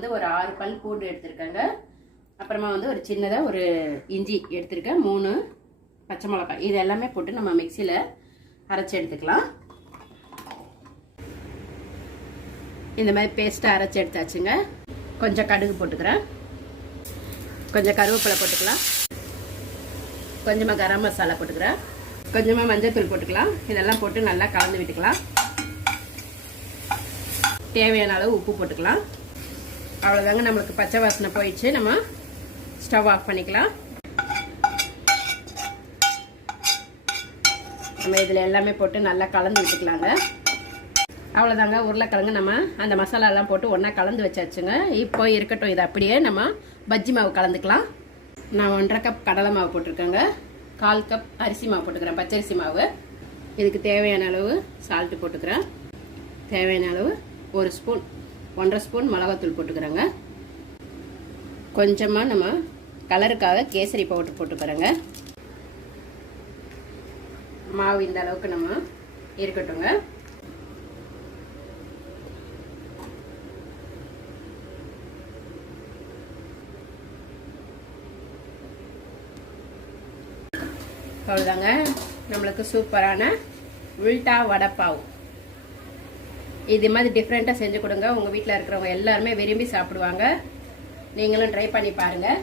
வந்து ஒரு 6 பல் பூண்டு எடுத்துருக்கேங்க. அப்புறமா வந்து ஒரு சின்னதாக ஒரு இஞ்சி எடுத்துருக்கேன். 3 பச்சை மிளகாய். இது எல்லாமே போட்டு நம்ம மிக்சியில் அரைச்சி எடுத்துக்கலாம். இந்த மாதிரி பேஸ்ட்டாக அரைச்சி எடுத்தாச்சுங்க. கொஞ்சம் கடுகு போட்டுக்கிறேன். கொஞ்சம் கருவேப்பிலை போட்டுக்கலாம். கொஞ்சமாக கரம் மசாலா போட்டுக்கிறேன். கொஞ்சமாக மஞ்சள் போட்டுக்கலாம். இதெல்லாம் போட்டு நல்லா கலந்து விட்டுக்கலாம். தேவையான அளவு உப்பு போட்டுக்கலாம். அவ்வளோதாங்க, நம்மளுக்கு பச்சை வாசனை போயிடுச்சு. நம்ம ஸ்டவ் ஆஃப் பண்ணிக்கலாம். நம்ம இதில் எல்லாமே போட்டு நல்லா கலந்து விட்டுக்கலாங்க. அவ்வளோதாங்க, உருளைக்கிழங்கு நம்ம அந்த மசாலாலாம் போட்டு ஒன்றா கலந்து வச்சாச்சுங்க. இப்போ இருக்கட்டும், இதை அப்படியே நம்ம பஜ்ஜி மாவு கலந்துக்கலாம். நான் 1.5 கப் கடலை மாவு போட்டிருக்கேங்க. 1/4 கப் அரிசி மாவு போட்டுக்கிறேன், பச்சரிசி மாவு. இதுக்கு தேவையான அளவு சால்ட்டு போட்டுக்கிறேன். தேவையான அளவு 1 ஸ்பூன் 1.5 ஸ்பூன் மிளகாத்தூள் போட்டுக்கிறேங்க. கொஞ்சமாக நம்ம கலருக்காக கேசரி பவுடர் போட்டுக்கிறேங்க. மாவு இந்த அளவுக்கு நம்ம இருக்கட்டுங்க. அவ்வளோதாங்க, நம்மளுக்கு சூப்பரான உல்டா வடைப்பாவு. இது மாதிரி டிஃப்ரெண்ட்டாக செஞ்சு கொடுங்க. உங்கள் வீட்டில் இருக்கிறவங்க எல்லாருமே விரும்பி சாப்பிடுவாங்க. நீங்களும் ட்ரை பண்ணி பாருங்கள்.